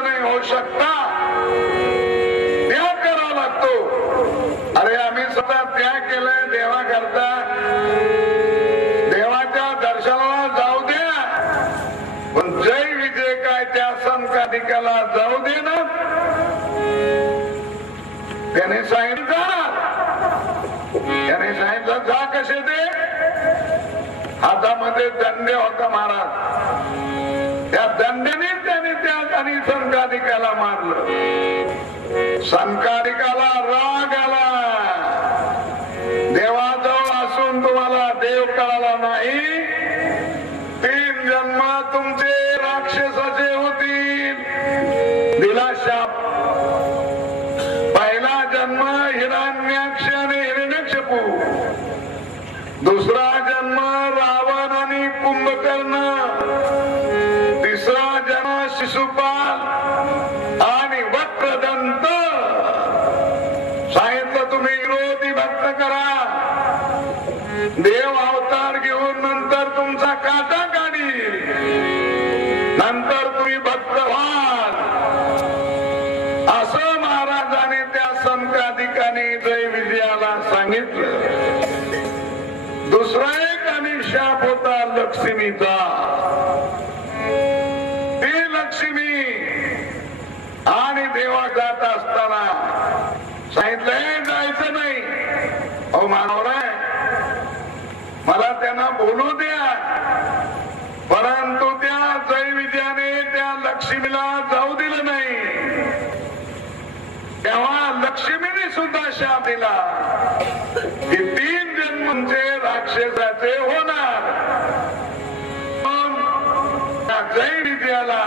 नहीं हो शकता त्याग करावा लागतो. अरे आम्ही स्वतः त्याग केलाय देवा करता, देवाच्या दर्शनाला जाऊ द्या, पण जय विजय काय त्या संकाधिकाला जाऊ दे ना. त्याने सांगितलं जा कसे ते, हातामध्ये दंडे होता महाराज, त्या दंडेने त्याने त्या आणि संकाधिकाला मारलं. संकाधिकाला राग आला, देवाजवळ असून तुम्हाला देव कळाला नाही, 3 जन्म तुमचे राक्षसाचे होतील. दिला शाप. पहिला जन्म हिरण्याक्ष आणि हिरण्यकशिपू, दुसरा जन्म रावण आणि कुंभकर्ण, तिसरा जन्म शिशुपाल आणि वक्रदंत. सांगितलं तुम्ही विरोधी भक्त करा, देव अवतार घेऊन नंतर तुमचा काटा काढील, नंतर तुम्ही भक्त व्हाल. असं महाराजांनी त्या संकाधिकाने जय विजयाला सांगितलं. दुसरा एक आणि शाप होता लक्ष्मीचा. ती लक्ष्मी आणि देवा जात असताना सांगितलंय जायचं नाही. अहो मानवरा मला त्यांना बोलू द्या, परंतु त्या जय विजयाने त्या लक्ष्मीला जाऊ दिलं नाही. तेव्हा लक्ष्मीने सुद्धा शाप दिला की 3 जन्मचे राक्षसाचे होणार. जय विजयाला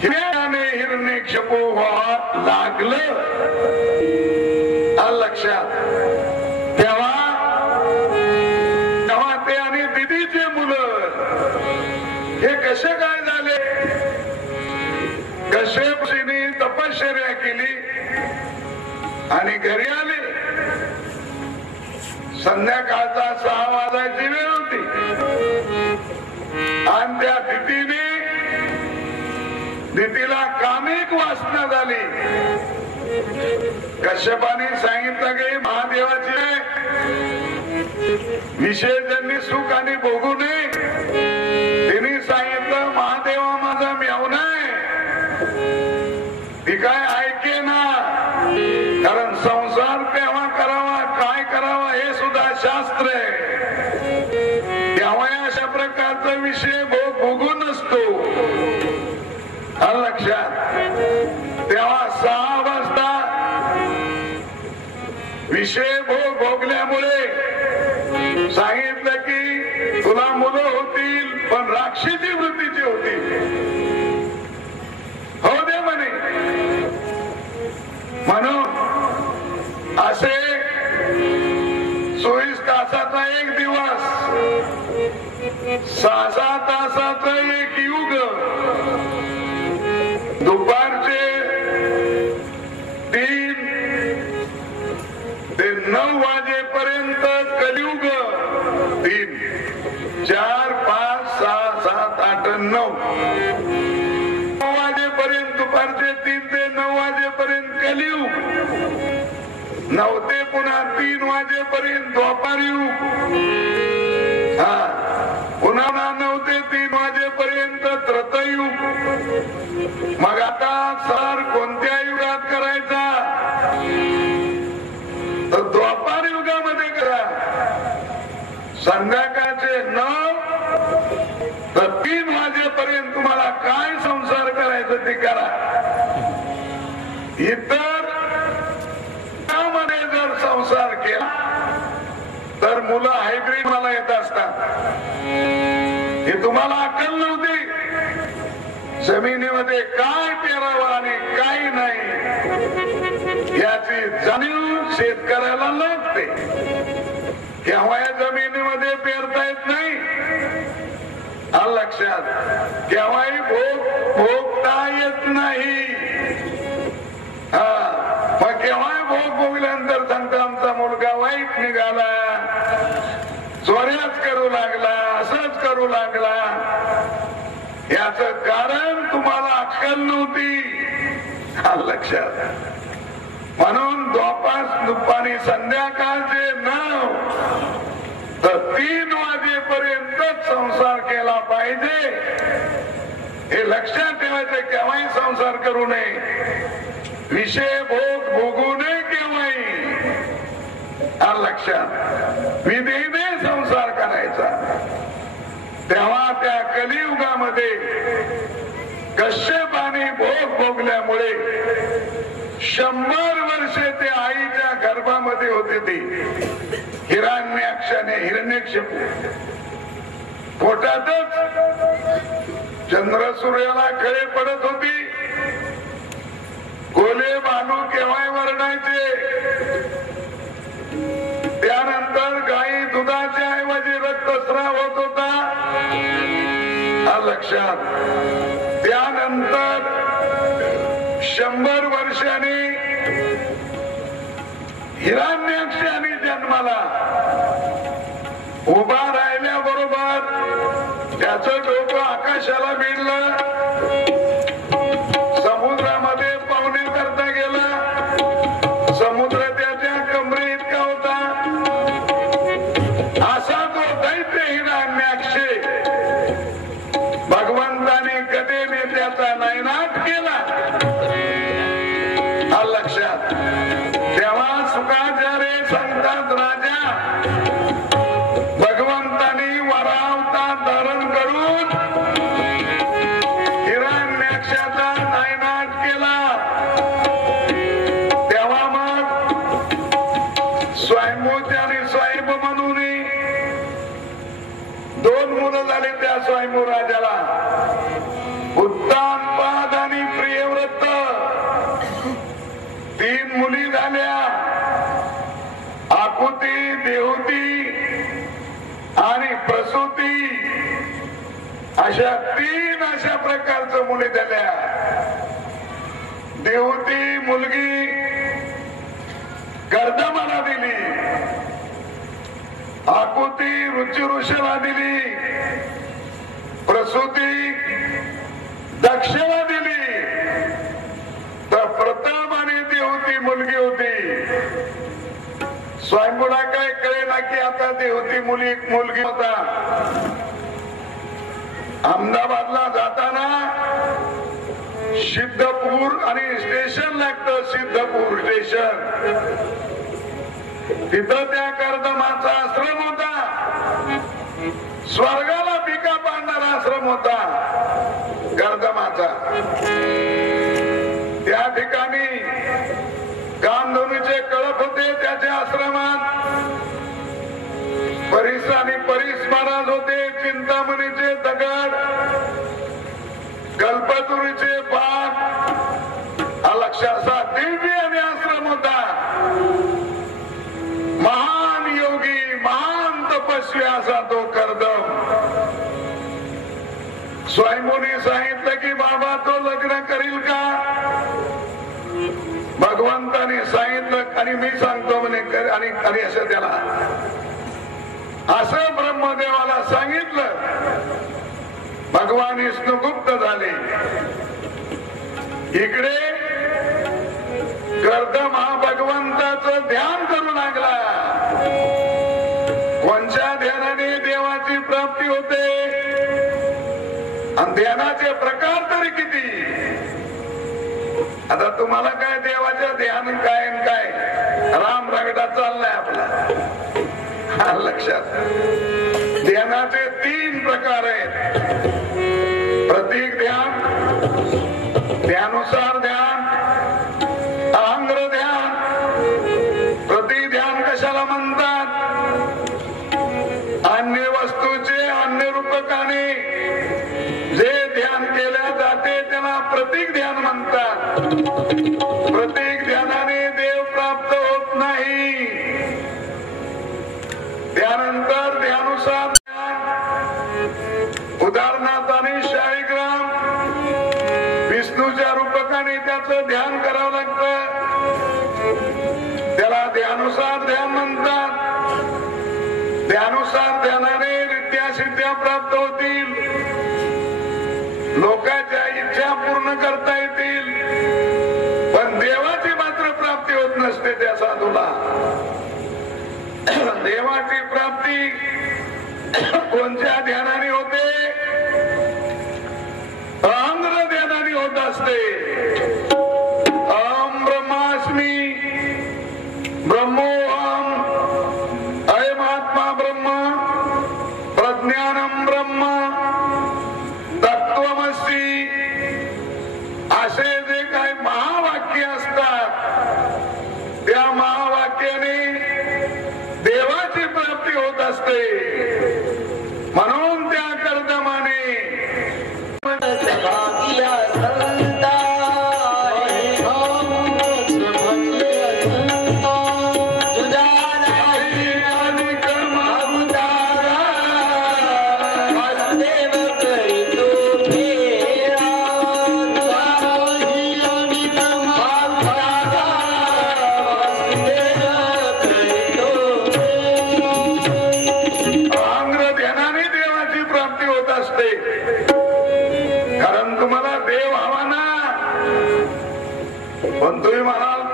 हिरण्याने हिरण्यकशिपू व्हावं लागलं. लक्षात तेव्हा ते आणि दिदीचे मुलं हे कसे काय झाले. कश्यपजीने तपश्चर्या केली आणि घरी आले. संध्याकाळचा 6 वाजायची वेळ होती आणि त्या दितीला कामिक वासना झाली. कश्यपाने सांगितलं की महादेवाचे विशेषजन्य सुख आणि भोगू नये. तिने सांगितलं महादेवा माझा मेवना आहे. ती काय ऐके ना, कारण संसार केव्हा करावा काय करावा हे सुद्धा शास्त्र आहे. तेव्हा अशा प्रकारचा विषय भोगू नसतो. लक्षात. तेव्हा 6 वाजता विषय भोगल्यामुळे सांगितलं की तुला मुलं होतील पण राक्षसी वृत्तीची होतील. हो दे म्हणे. म्हणून असे 24 तासाचा एक दिवस, 6 तासाचा एक युग, दुपारचे 3 ते 9 वाजेपर्यंत कलियुग. 3, 4, 5, 6, 7, 8, 9 वाजेपर्यंत, दुपारचे 3 ते 9 वाजेपर्यंत कलियुग. 9 ते पुन्हा 3 वाजेपर्यंत द्वापार युग. पुन्हा 9 ते 3 वाजेपर्यंत त्रतयुग. मग आता सर कोणत्या युगात करायचा, तर द्वापार युगामध्ये करा. संध्याकाळचे 9 तर 3 वाजेपर्यंत तुम्हाला काय संसार करायचं ते करा. इतर त्यामध्ये जर संसार केला तर मुलं हायब्रिड मला येत असतात. हे तुम्हाला अक्कल नव्हती. जमिनीमध्ये काय पेरावं आणि काय नाही याची जाणीव शेतकऱ्याला लागते. केव्हा या जमिनीमध्ये पेरता येत नाही. लक्षात. केव्हाही भोगता येत नाही. मग केव्हाही भोगल्यानंतर सांगता आमचा मुलगा वाईट निघाला, चोऱ्याच करू लागला, असंच करू लागला. याच कारण तुम्हाला अक्कल अक्कल नव्हती. लक्षात. म्हणून दुपारी संध्याकाळचे 9 तर 3 वाजेपर्यंतच संसार केला पाहिजे हे लक्षात ठेवायचं. केव्हाही संसार करू नये, विषय भोग भोगू नये केव्हाही. लक्षात. विधीने संसार करायचा. तेव्हा त्या कलियुगामध्ये कश्यपाने भोग भोगल्यामुळे 100 वर्षे ते आईच्या गर्भामध्ये होते. ते हिरण्याक्षाने हिरण्यकशिपू पोटातच चंद्र सूर्याला खळे पडत होती. गोले भालू केव्हाही वरडायचे. त्यानंतर गायी दुधाच्या ऐवजी रक्तस्राव होत होता. लक्षात. त्यानंतर 100 वर्षांनी हिरण्याक्षाने जन्माला उभा राहिल्याबरोबर त्याचं डोकं आकाशाला भिडलं. समुद्रामध्ये पाहुणे करता गेला. समुद्र त्याच्या कमरे इतका होता. असा तो दैत्य हिरण्याक्षे भगवंताने गदेने त्याचा नायनाट केला. लक्षात. तेव्हा सुखाचार्य सांगतात, राजा भगवंतानी वरावता धारण करून हिरण्याक्षाचा नायनाट केला. तेव्हा मग स्वयंभूच्याने स्वयंभ म्हणून 2 मुलं झाली त्या स्वयंभू राजाला. उत्तानपाद आणि प्रियव्रत 3 मुली झाल्या. आकुती, देवती आणि प्रसूती अशा 3 अशा प्रकारच्या मुली झाल्या. देवती मुलगी गर्दमाला दिली. आकुती रुचिऋषला दिली. प्रसूती दक्षला दिली. तर प्रथम आणि देवती मुलगी होती. स्वयंभूला काय कळेना की आता देवती मुलगी होता. अहमदाबादला जाताना सिद्धपूर आणि स्टेशन लागतं. सिद्धपूर स्टेशन. तिथं त्या कर्दमाचा आश्रम होता. स्वर्गाला पिका पाडणारा आश्रम होता कर्दमाचा. त्या ठिकाणी कामधनुचे कळप होते त्याच्या आश्रमात. परीस आणि परीस महाराज होते. चिंतामणीचे दगड, कल्पतरुचे बाग. लक्षाचा दिव्य आणि आश्रम होता. महान योगी, महान तपस्वी असा तो कर्दम. स्वयंभूने सांगितलं की बाबा तो लग्न करील का? भगवंताने सांगितलं आणि मी सांगतो म्हणे आणि असं त्याला असं ब्रह्मदेवाला सांगितलं. भगवान विष्णुगुप्त झाले. इकडे कर्दम हा भगवंताचं ध्यान करू लागला. कोणत्या ध्यानाने देवाची प्राप्ती होते आणि ध्यानाचे प्रकार तरी किती? आता तुम्हाला काय देवाचं ध्यान काय काय राम रगडा चाललाय आपला. लक्षात. ध्यानाचे 3 प्रकार आहेत. प्रतीक ध्यान, ध्यानुसार ध्यान, अहंग्र ध्यान. प्रति ध्यान कशाला म्हणतात? अन्य वस्तूचे अन्य रूपकाने जे ध्यान केल्या जाते त्याला प्रतीक ध्यान म्हणतात. प्रतीक ध्यानाने देव प्राप्त होत नाही. त्यानंतर ध्यानुसार ध्यान. उदाहरणार्थ शाळीग्राम विष्णूच्या रूपकाने त्याचं ध्यान करावं लागतं. त्याला ध्यानुसार ध्यान म्हणतात. ध्यानुसार ध्यानाने रित्या सिद्ध्या प्राप्त होतील. लोकांच्या इच्छा पूर्ण करता येतील, पण देवाची मात्र प्राप्ती होत नसते. त्या साधूला देवाची प्राप्ती कोणत्या ध्यानाने होते? अहंग्र ध्यानाने होत असते. अहम ब्रह्मास्मी, ब्रह्मोहम, अयमात्मा ब्रह्म, प्रज्ञानम ब्रह्म, तत्वमसी, असे जे काही महावाक्य असतात, त्या महावाक्याने देवाची प्राप्ती होत असते. म्हणून त्या कर्दमाने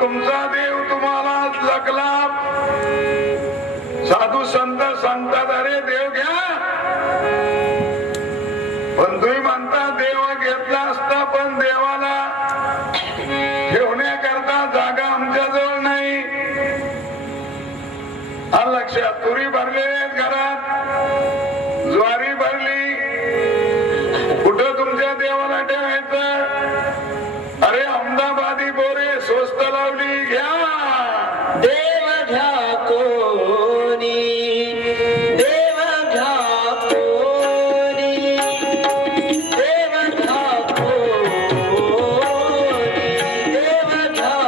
तुमचा देव तुम्हाला लागला. साधू संत सांगतात अरे देव घ्या, पण तुम्ही म्हणता देव घेतला असता, पण देवाला ठेवण्याकरता जागा आमच्या जवळ नाही. लक्षात तुरी भरले घरात, ज्वारी भरली, कुठं तुमच्या देवाला ठेवायचं? अरे अहमदाबादी बोरे स्वस्त लावली, घ्या. देव घ्या कोणी, देव घ्या कोणी, देव घ्या कोणी, देव घ्या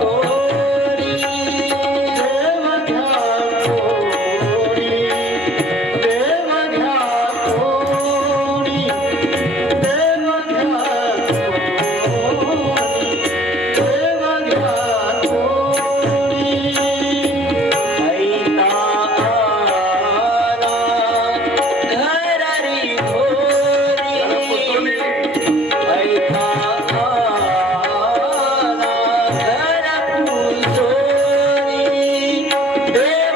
कोणी, देव घ्या कोणी, देव घ्या कोणी, देव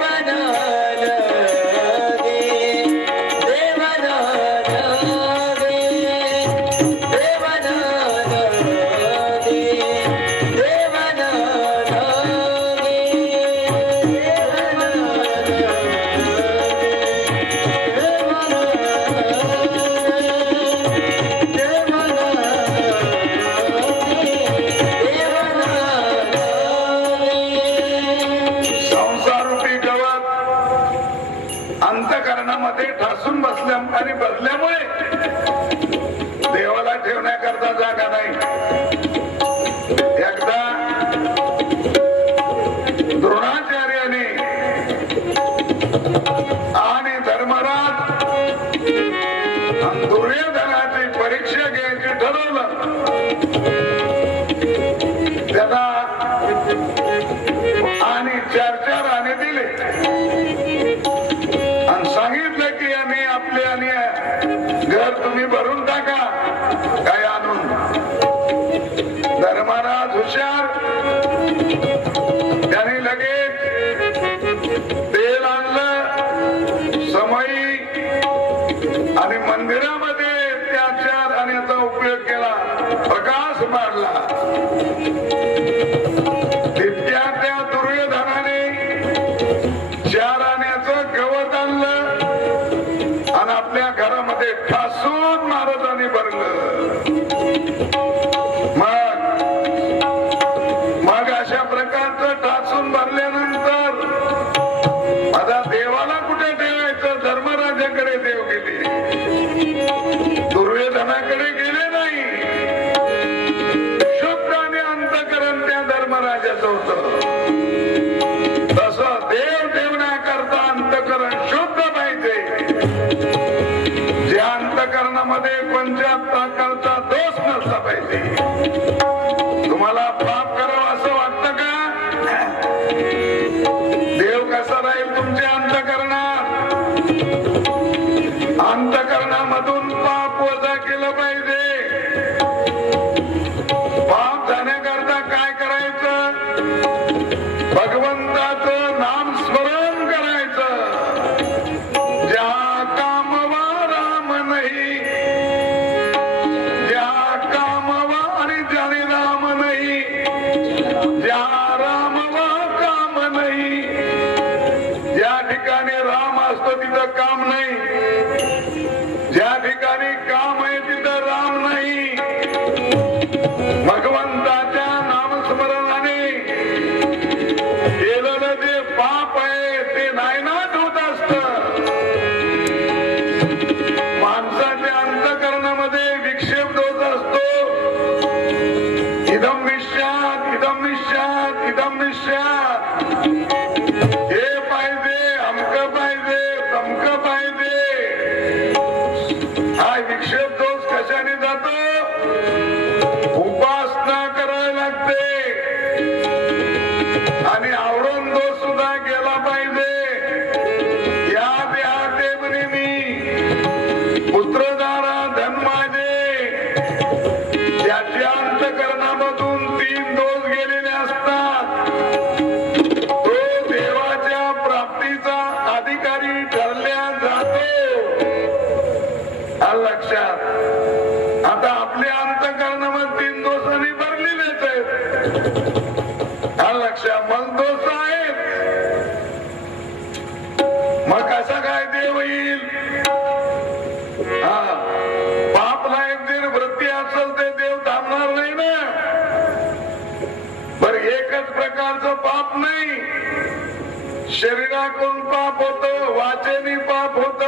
अंतःकरणामध्ये ठासून बसल्या आणि बसल्यामुळे देवाला ठेवण्याकरता जागा नाही. एकदा द्रोणाचार्याने आणि धर्मराज दुर्योधनाची परीक्षा घ्यायची ठरवलं. त्याला आणि 4 आणे दिले आणि सांगितलं की आम्ही आपले आणि घर तुम्ही भरून टाका काय आणून. धर्मराज हुशार, त्याने लगेच तेल आणलं, समई आणि मंदिरामध्ये त्या 4 आण्याचा उपयोग केला, प्रकाश मारला. तितक्या त्या दुर्योधनाने 4 आण्याचं गवत आणलं आणि आपल्या घरामध्ये ठासून महाराजांनी भरलं. मग अशा प्रकारचं ठासून भरल्यानंतर आता देवाला कुठे ठेवायचं? धर्मराजाकडे देव गेले, दुर्योधनाकडे गेले नाही. शुद्ध आणि अंतःकरण त्या धर्मराजाचं होतं. तसं देव ठेवण्याकरता अंतःकरण शुद्ध पाहिजे. ज्या अंतःकरणामध्ये कोणत्या प्रकारचा दोष नसला पाहिजे. तुम्हाला पाप करावं असं वाटतं का? देव कसा राहील तुमच्या अंतःकरणात? अंतःकरणामधून पाप वजा केलं पाहिजे. काम नाही, ज्या ठिकाणी काम आहे तिथं राम नाही. भगवंताच्या नामस्मरणाने केलेलं जे पाप आहे ते नायनाट होत असत. माणसाच्या अंतःकरणामध्ये विक्षेप होत असतो. इदम विश्यात, इदम विश्यात, इदम विश्यात. हे पाहिजे, अमकं पाहिजे, तमकं पाहिजे. हा विक्षेप दोष कशाने जातो? उपासना करायला लागते. आणि आवडून दोष सुद्धा गेला पाहिजे. या देहाते म्हणे मी पुत्रधारा धन माझे. त्याच्या अंतःकरणामधून 3 दोष गेलेले असतात. तो देवाच्या प्राप्तीचा अधिकारी ठरल्या जातो. लक्षात. आता आपल्या अंतःकरणामध्ये 3 दोषांनी भरलेलेच आहेत. लक्षात. मग दोष आहेत. मग कसा काय देव येईल? पापला एक जर वृत्ती असेल ते देव थांबणार नाही ना. बर एकच प्रकारचं पाप नाही. शरीराकडून पाप होत, वाचेनी पाप होत,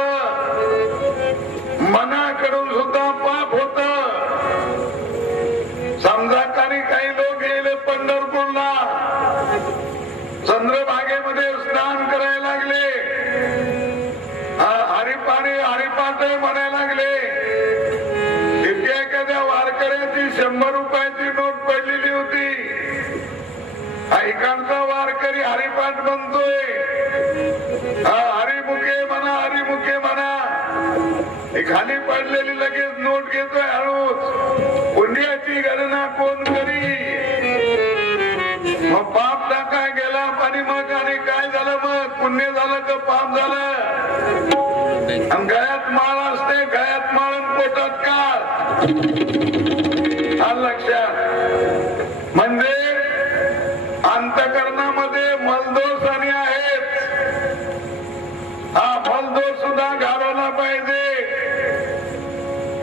मनाकडून सुद्धा पाप होत. समजा काही लोक गेले पंढरपूरला, चंद्रभागेमध्ये स्नान करायला लागले, हरिपाणी हरिपाठ म्हणायला लागले. तिथे एखाद्या वारकऱ्याची 100 रुपयाची नोट पडलेली होती. इकडचा वारकरी हरिपाठ म्हणतोय, हरिमुखे म्हणा, हरिमुखे म्हणा. खाली पडलेली लगेच नोट घेतोय हळूच. पुण्याची गणना कोण करी? मग पाप टाका गेला आणि मग आणि काय झालं? मग पुण्य झालं का पाप झालं? आणि गळ्यात माळ असते, गळ्यात माळ पोटात काळ. लक्षात. म्हणजे अंतःकरणामध्ये मलदोष आणि आहेत. हा मलदोष सुद्धा घालवला पाहिजे.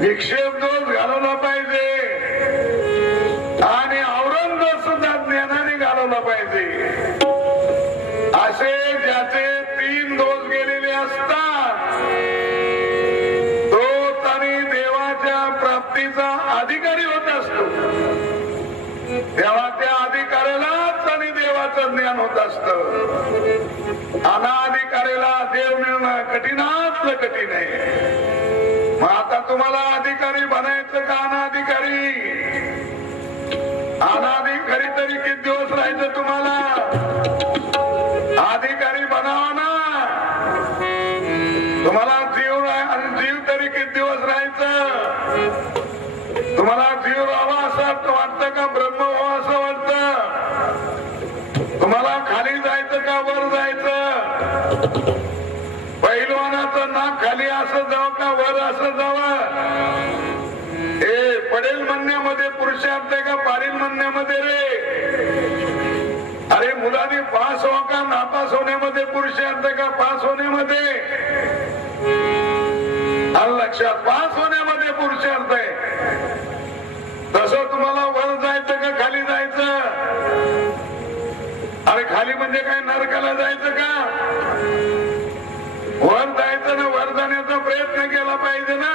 विक्षेप दोष घालवला पाहिजे. आणि आवरण दोष सुद्धा ज्ञानाने घालवला पाहिजे. असे ज्याचे 3 दोष गेलेले असतात तो तरी देवाच्या प्राप्तीचा अधिकारी होत असतो. तेव्हा त्या अधिकाऱ्यालाच आणि देवाचं ज्ञान होत असत. अनाधिकाऱ्याला देव मिळणं कठीणातलं कठीण आहे. मग आता तुम्हाला अधिकारी बनायचं का अनाधिकारी? अनाधिकारी तरी किती दिवस राहायचं तुम्हाला? अधिकारी बनावा ना. तुम्हाला जीव तरी किती दिवस राहायचं? तुम्हाला जीव राहावा असं वाटतं का ब्रह्म व्हावं असं वाटतं? तुम्हाला खाली जायचं का वर जायचं? पहिलवानाचं नाक खाली असं जावं का वर असं जावं? हे पडेल म्हणण्यामध्ये पुरुषार्थ आहे का पारील म्हणण्यामध्ये रे? अरे मुलांनी पास हो का नापास होण्यामध्ये पुरुषार्थ आहे का पास होण्यामध्ये? लक्षात. पास होण्यामध्ये पुरुषार्थ आहे. तसं तुम्हाला वर जायचं का खाली जायचं? अरे खाली म्हणजे काय नरकाला जायचं का? वर जायचं ना. वर जाण्याचा प्रयत्न केला पाहिजे ना.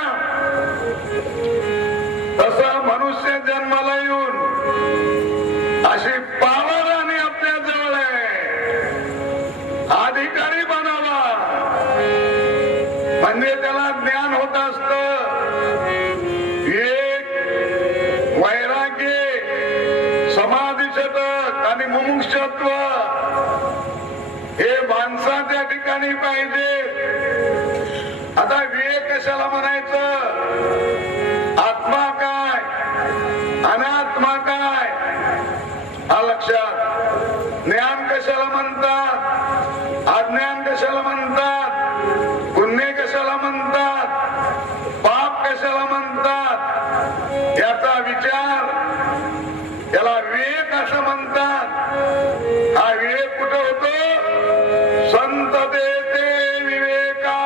तसं मनुष्य जन्माला येऊन अशी पावर आणि आपल्या जवळ आहे. अधिकारी बनावा म्हणजे त्याला ज्ञान होत असत. एक वैराग्य, समाधी शतक आणि मुमुक्षत्व हे माणसाच्या ठिकाणी पाहिजे. आता विवेक कशाला म्हणायचं? आत्मा काय, अनात्मा काय? लक्षात. ज्ञान कशाला म्हणतात? अज्ञान कशाला म्हणतात? पुण्य कशाला म्हणतात? पाप कशाला म्हणतात? याचा विचार, याला विवेक असं म्हणतात. हा विवेक कुठं होतो? संत देते विवेका.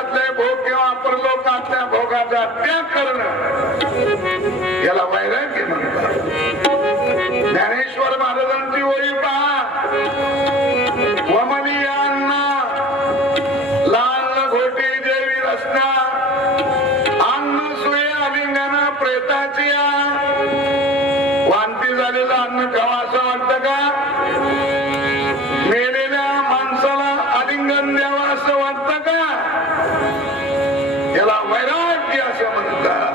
लोकातले भोग किंवा परलोकातल्या भोगाचा त्याग करणं याला वैराग्य म्हणतात. ज्ञानेश्वर महाराजांची ओळी पहा, वमनीयांना लाल घोटी जेवी रचना अन्न सुये आलिंगना प्रेताची वांती झालेलं अन्न खावा असं वाटतं का? मेलेल्या माणसाला आलिंगन द्यावं असं वाटतं का? याला वैराग्य असं म्हणतात.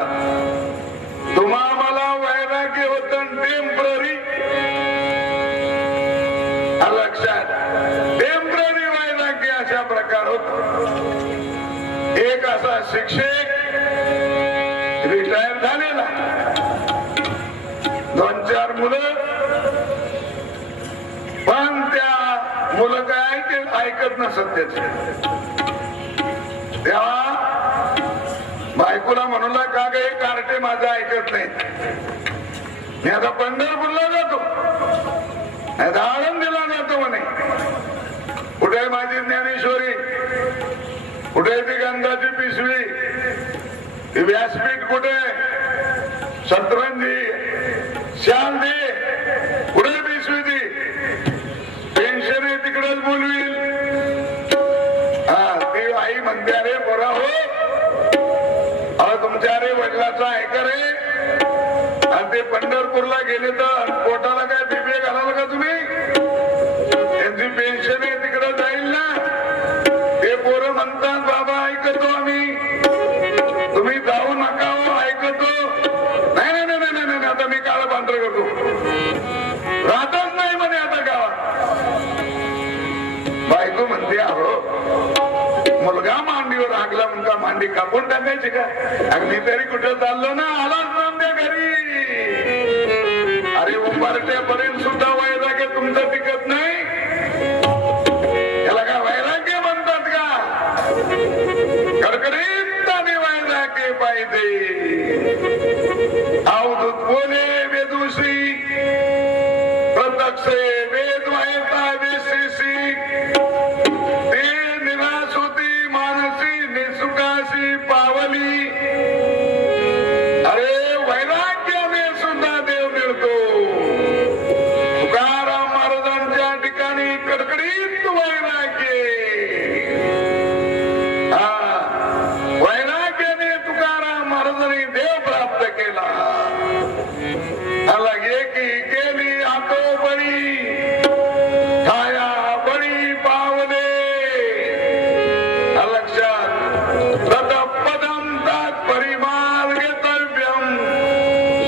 तुम्हाला वैराग्य होतं टेम्पररी, लक्षात, टेम्पररी वैराग्य अशा प्रकार होत. एक असा शिक्षक रिटायर झालेला, 2-4 मुलं, पण त्या मुलं काय ऐकत नसत त्याचे. तेव्हा बायकोला म्हणूला का ग हे कार्टे माझं ऐकत नाही, मी आता पंढरपूरला जातो, आळंदीला जातो म्हणे. कुठे माझी ज्ञानेश्वरी, कुठे ती गंगाची पिशवी, ती व्यासपीठ कुठे, सतरंजी शाल दे, कुठे पिशवी ती, पेन्शन आहे तिकडेच बोलवील. हा, ती आई म्हणते अरे बरा हो, अहो तुमच्या अरे वडिलाचा ऐका रे, आणि ते पंढरपूरला गेले तर पोटाला काय बिबे घालाल का तुम्ही? त्यांची पेन्शन आहे तिकडे जाईल ना. ते पोरं म्हणतात बाबा ऐकतो आम्ही, तुम्ही जाऊ नका हो, ऐकतो. नाही नाही नाही नाही नाही, आता मी काळ पांढर करतो, राहतच नाही म्हणे आता गावात. बायको म्हणते अहो मुलगा मांडीवर हागला म्हणता मांडी कापून टाकायची का? अगदी तरी कुठे चाललो ना, आलाच ना आमच्या घरी. अरे उंबरट्यापर्यंत सुद्धा वैराग्य तुमचं टिकत नाही, याला काय वैराग्य म्हणतात का? कडकडीत आणि वैराग्य पाहिजे. अवधूत बोले वेदूशी, प्रत्यक्ष वेद वायता वेशीशी, ते निराशोती मानसी निसुकाशी पावली. अरे वैराग्याने सुद्धा देव मिळतो. तुकाराम महाराजांच्या ठिकाणी कडकडीत वैराग्य, वैराग्याने तुकाराम महाराजांनी देव प्राप्त केला. अलगे की केली आतो बळी, छाया बळी पावले. लक्षात, तदपदम तात परिमार्गतव्यम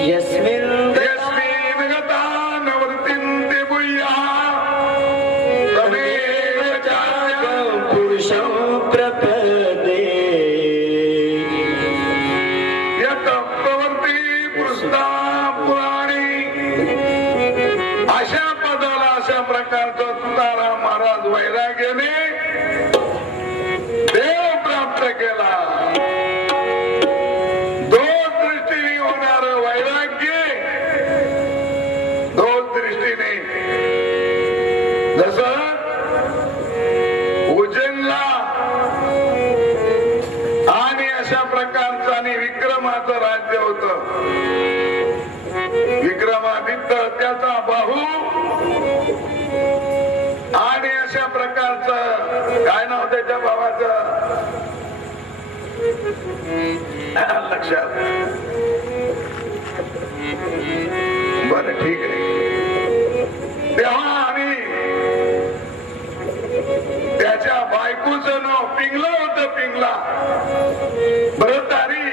यस्मिन् यस्मिन् गता नवर्तिन्ते भूयः तमेव चाकं पुरुषं प्रपदे. यत प्रवर्ती पुरुषता पुराणी. अशा पदाला अशा प्रकारचं तुकाराम महाराज वैराग्याने देव प्राप्त केला. दोन दृष्टीने होणार वैराग्य, दोन दृष्टीने. जस उज्जैनला आणि अशा प्रकारचं आणि विक्रमाचं राज्य होत. विक्रमादित्य त्याचा बाहू आणि अशा प्रकारचं काय नाव त्याच्या भावाचं लक्षात. बरं ठीक आहे. तेव्हा आणि त्याच्या बायकोचं नाव पिंगला होतं. पिंगला भरतारी.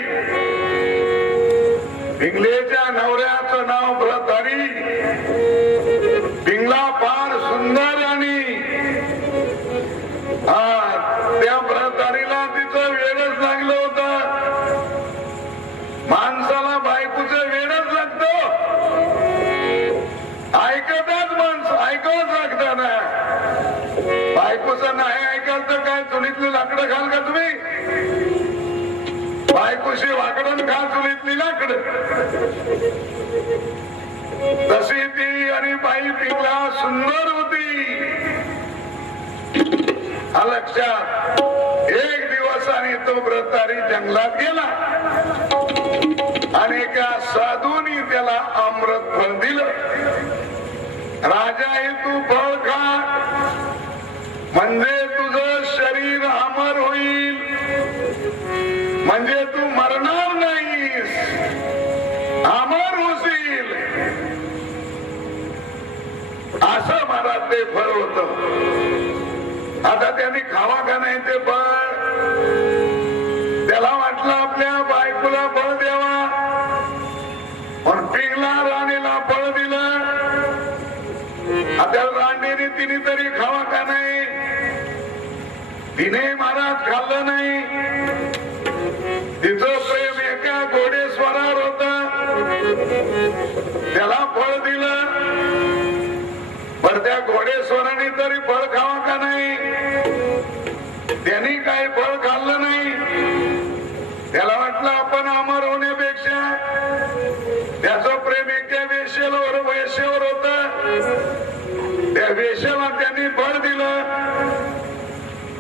पिंगलेच्या नवऱ्याचं नाव भरतारी. पिंगला फार सुंदर आणि त्या भरतारीला तिचं वेडच लागलं होतं. माणसाला बायकोचं वेडच लागतं. ऐकतच माणसं ऐकावंच लागतं ना. बायकोचं नाही ऐकाल तर काय चुलीतली लाकडं खाल का तुम्ही? बायकोशी वाकडून खा चुलीतली लाकडं. तशी ती आणि बाई पिंगला सुंदर होती. लक्षात. एक दिवस आणि तो व्रतारी जंगलात गेला आणि एका साधूनी त्याला अमृत फळ दिलं. राजा हे तू फळ खा म्हणजे तुझं शरीर अमर होईल, म्हणजे तू मरणार नाहीस, अमर होशील. असं महाराज ते फळ होत. आता त्यांनी खावा का नाही ते फळ? त्याला वाटलं आपल्या बायकोला फळ द्यावा, पण पिंगला राणीला फळ दिलं. आता राणीने तिने तरी खावा का नाही? तिने महाराज खाल्लं नाही. तिचं प्रेम एका घोडेस्वारावर होत, त्याला फळ दिलं, पण त्या घोडेस्वाराने तरी फळ खावा का नाही? त्यांनी काही फळ खाल्लं नाही. त्याला वाटलं आपण अमर होण्यापेक्षा त्याचं प्रेम एका वेश्येवर होत, त्या वेश्याला त्यांनी फळ दिलं,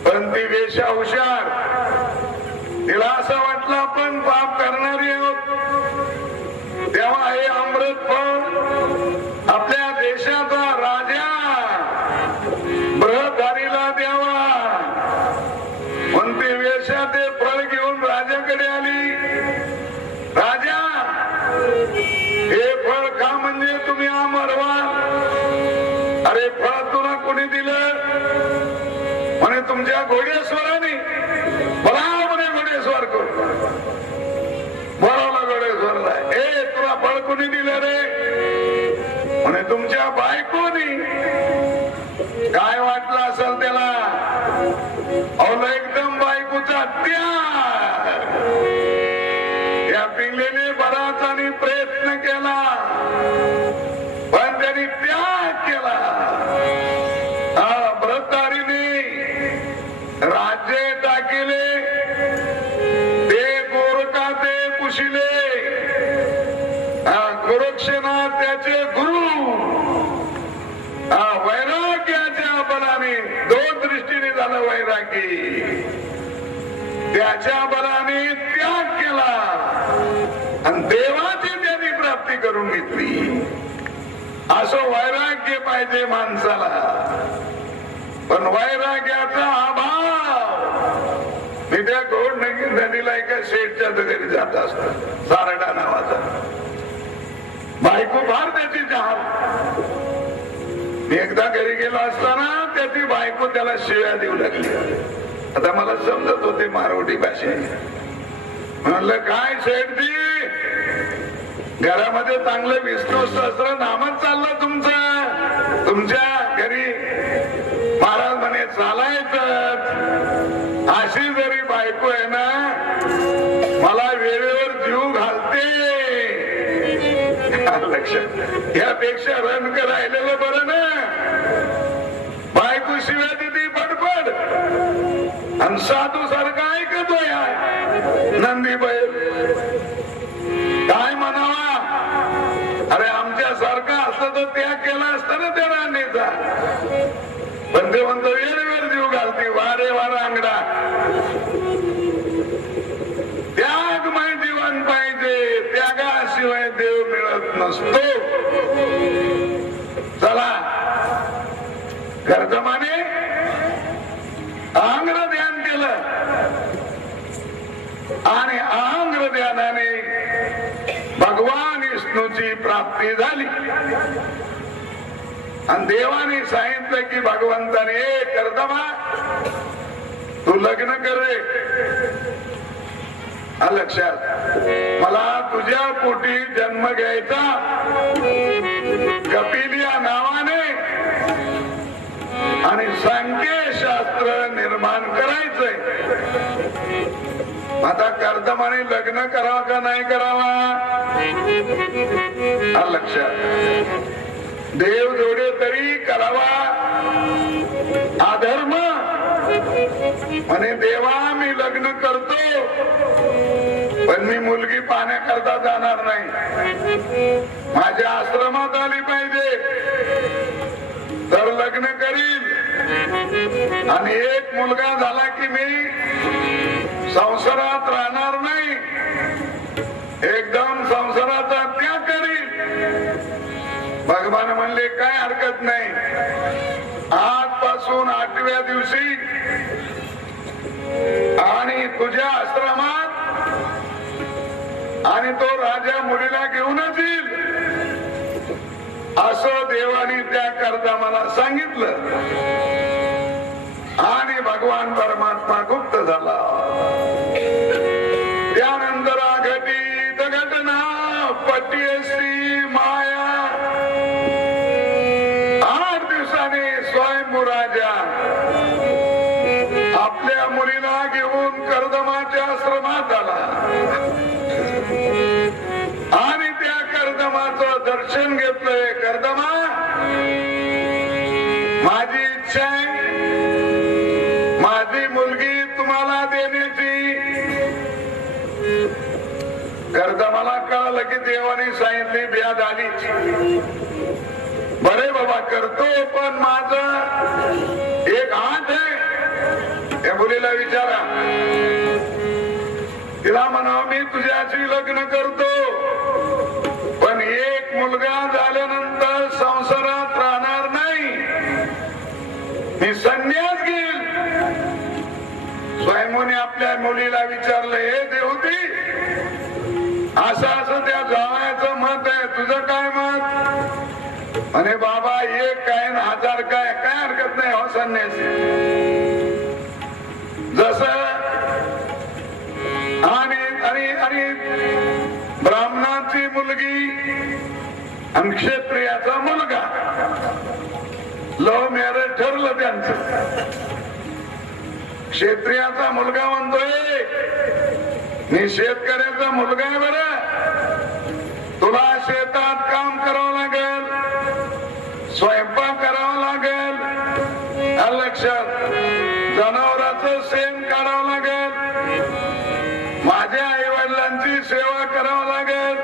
पण ती वेश्या हुशार. तिला असं वाटलं आपण पाप करणारी आहोत, तेव्हा हे अमृत फळ आपल्या देशाचा राजा बृहदारीला द्यावा. पण ती वेश्या ते फळ घेऊन राजाकडे आली. राजा, हे फळ खा म्हणजे तुम्ही अमर व्हाल. अरे फळ तुला कोणी दिलं? म्हणे तुमच्या घोडेस्वाराने. बोला म्हणे घोडेस्वार कोण? बोलावला घोडेस्वारला. ए तुला फळ कोणी दिलं रे? म्हणे तुमच्या बायकोनी. काय वाटलं असेल त्याला? अहो एकदम बायकोचा त्याग. या पिंगलेने बराच आणि प्रयत्न केला, पण त्यांनी त्याग केला. व्रतारीने राज्य टाकिले, ते गोरका ते पुशिले. गोरक्षनाथ त्याचे गुरु वैराग्याच्या बलाने, दोन दृष्टीने झालं वैरागी. त्याच्या बलाने त्याग केला आणि देवाची त्यांनी प्राप्ती करून घेतली. असं वैराग्य पाहिजे माणसाला. पण वैराग्याचा अभाव. मी त्या गोड नदीला एका शेठच्या घरी जात असत, सारडा नावाचा. बायको फार त्याची जहाल. मी एकदा घरी गेलो असताना त्याची बायको त्याला शिव्या देऊ लागली. आता मला समजत होते मारवडी भाषेत. म्हणलं काय शेठजी, घरामध्ये चांगलं विष्णू सहस्र नामच चाललं तुमचं, तुमच्या घरी महाराज म्हणे चालायचं. अशी जरी बायको आहे ना, मला वेळेवर जीव घालते. लक्षात, यापेक्षा रंग राहिलेलं बरं ना. बायको शिव्या दिली बडबड आणि साधू सारखा ऐकतोय नंदी बैल. काय म्हणावा? अरे आमच्या सारखा असतं तर त्याग केला असता ना त्या राणीचा. पण ते म्हणतो वेळेवर जीव घालते. वारे वारा अंगडा. त्यागमय जीवन पाहिजे, त्यागाशिवाय देव मिळत नसतो. चला, कर्दमाने आंग्र ध्यान केलं आणि आंग्र ध्यानाने भगवान विष्णूची प्राप्ती झाली. आणि देवाने सांगितलं की भगवंताने, कर्दमा तू लग्न कर रे. लक्षात, मला तुझ्या पोटी जन्म घ्यायचा कपिल या नावाने आणि सांख्य शास्त्र निर्माण करायचंय. आता कर्दमाने लग्न करावं का नाही करावा? लक्षात, देव जोडे तरी करावा. अधर्म म्हणे देवा मी लग्न करतो, पण मी मुलगी पाहण्याकरता जाणार नाही. माझ्या आश्रमात आली पाहिजे तर लग्न करील. आणि एक मुलगा झाला की मी संसार भगवान म्हणले काय हरकत नाही, आजपासून 8व्या दिवशी आणि तुझ्या आश्रमात आणि तो राजा मुलीला घेऊनच येईल असं देवाने त्या कर्दमाला सांगितलं. आणि भगवान परमात्मा गुप्त झाला. त्यानंतर घटित घटना पट्यश्री माया. 8 दिवसांनी स्वयंभू राजा आपल्या मुलीला घेऊन कर्दमाच्या आश्रमात आला आणि त्या कर्दमाचं दर्शन घेतलंय. कर्दमा, माझी इच्छा आहे माझी मुलगी तुम्हाला देण्याची. कर्दमाला कळलं की देवाने सांगितली ब्याद आलीच. बरे बाबा करतो, पण माझं एक हात आहे. त्या मुलीला विचारा, तिला म्हणावं मी तुझ्याशी लग्न करतो, पण एक मुलगा झाल्यानंतर संसारात राहणार नाही, मी संन्यास घेईल. स्वयंभूने आपल्या मुलीला विचारलं, हे देवती असं असं त्या जावयाचं मत आहे, तुझं काय मत? म्हणे बाबा एक काय 1000 काय हरकत नाही हो संन्यासी. जस आणि ब्राह्मणाची मुलगी आणि क्षत्रियाचा मुलगा, लव्ह मॅरेज ठरलं त्यांचं. क्षत्रियाचा मुलगा म्हणतोय मी शेतकऱ्याचा मुलगा आहे बरं, तुला शेतात काम करावं लागेल, स्वयंपाक करावा लागेल, लक्षात जनावरांचं शेण काढावं लागेल, माझ्या आई वडिलांची सेवा करावं लागेल.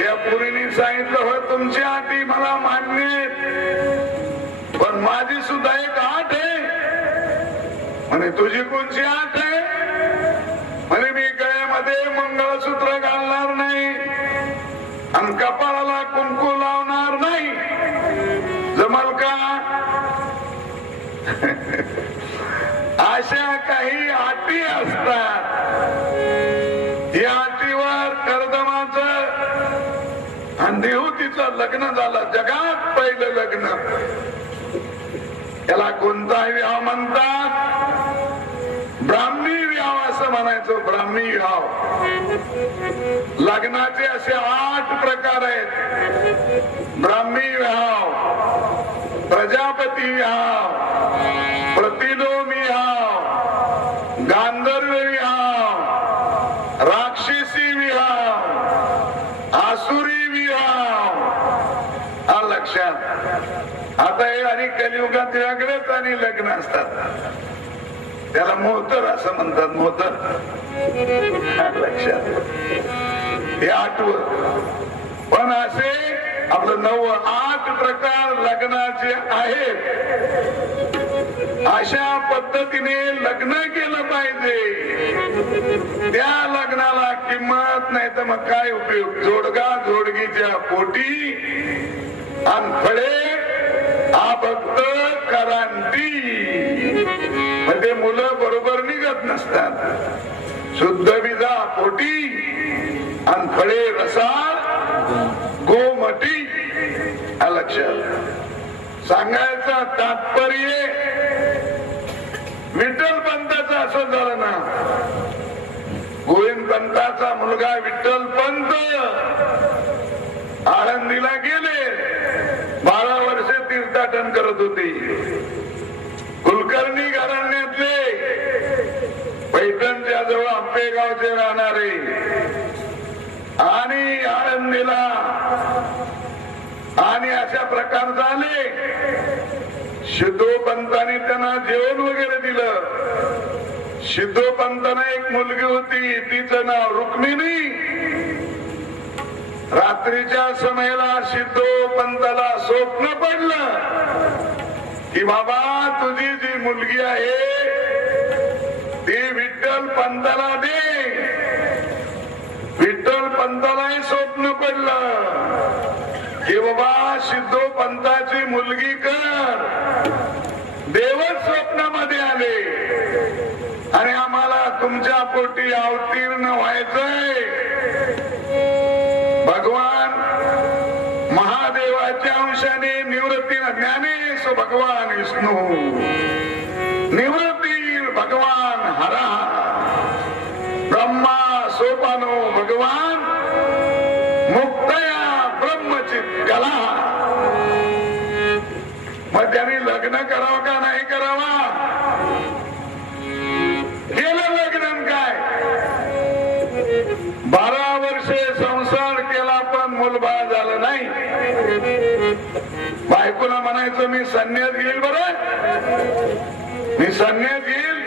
त्या पुरीने सांगितलं होय तुमची अटी मला मान्य आहे, पण माझी सुद्धा एक अट आहे. म्हणे तुझी कोणची अट आहे? म्हणे मी गळ्यामध्ये मंगळसूत्र घालणार नाही आणि कपाळाला कुंकू लावणार नाही. जमल का? अशा काही अटी असतात. या अटीवर कर्दमाचं आणि देवतीचं लग्न झालं. जगात पहिलं लग्न. याला कोणता विवाह म्हणतात? ब्राह्मी विवाह असं म्हणायचं. ब्राह्मी विवाह. लग्नाचे असे 8 प्रकार आहेत. ब्राह्मी विवाह, प्रजापती विवाह, प्रतिलोमी विवाह, गांधर्व विवाह, राक्षसी विवाह, आसुरी विवाह. लक्षात. आता हे आणि कलियुगात वेगळेच आणि लग्न असतात. त्याला मोहतर असं म्हणतात. मोहतर. लक्षात. हे 8वं. पण असे आपलं 9 8 प्रकार लग्नाचे आहेत. अशा पद्धतीने लग्न केलं पाहिजे. त्या लग्नाला किंमत नाही तर मग काय उपयोग? जोडगा जोडगीच्या पोटी अनफळे आभक्त करांती. म्हणजे मुलं बरोबर निघत नसतात. शुद्ध विजा पोटी अनफळे रसाळ गोमटी. लक्षात. सांगायचं तात्पर्य विठ्ठल पंताचं असं झालं ना. गोविंद पंताचा मुलगा विठ्ठल पंत आळंदीला गेले. 12 वर्ष तीर्थाटन करत होते. कुलकर्णी घराण्यातले पैठणच्या जवळ आंबेगावचे राहणारे आणि आळंदीला आणि अशा प्रकार झाले. सिद्धोपंतांनी त्यांना जेवण वगैरे दिलं. सिद्धोपंतांना एक मुलगी होती, तिचं नाव रुक्मिणी. रात्रीच्या समयाला सिद्धोपंताला स्वप्न पडलं की बाबा तुझी जी मुलगी आहे ती विठ्ठल पंताला दे. विठ्ठल पंतालाही स्वप्न पडलं की बाबा सिद्धो पंथाची मुलगी कर. देवच स्वप्नामध्ये आले आणि आम्हाला तुमच्या पोटी अवतीर्ण व्हायचंय. भगवान महादेवाच्या अंशाने निवृत्ती ज्ञानेश भगवान विष्णू, निवृत्ती भगवान हरा, ब्रह्मा सोपानो भगवान, मुक्तया ब्रह्मचित कला. मग त्यांनी लग्न करावं का नाही करावा? केलं लग्न. काय 12 वर्षे संसार केला पण मुलबाळ झालं नाही. बायकोला म्हणायचं मी संन्यास घेईल, बरं मी संन्यास घेईल.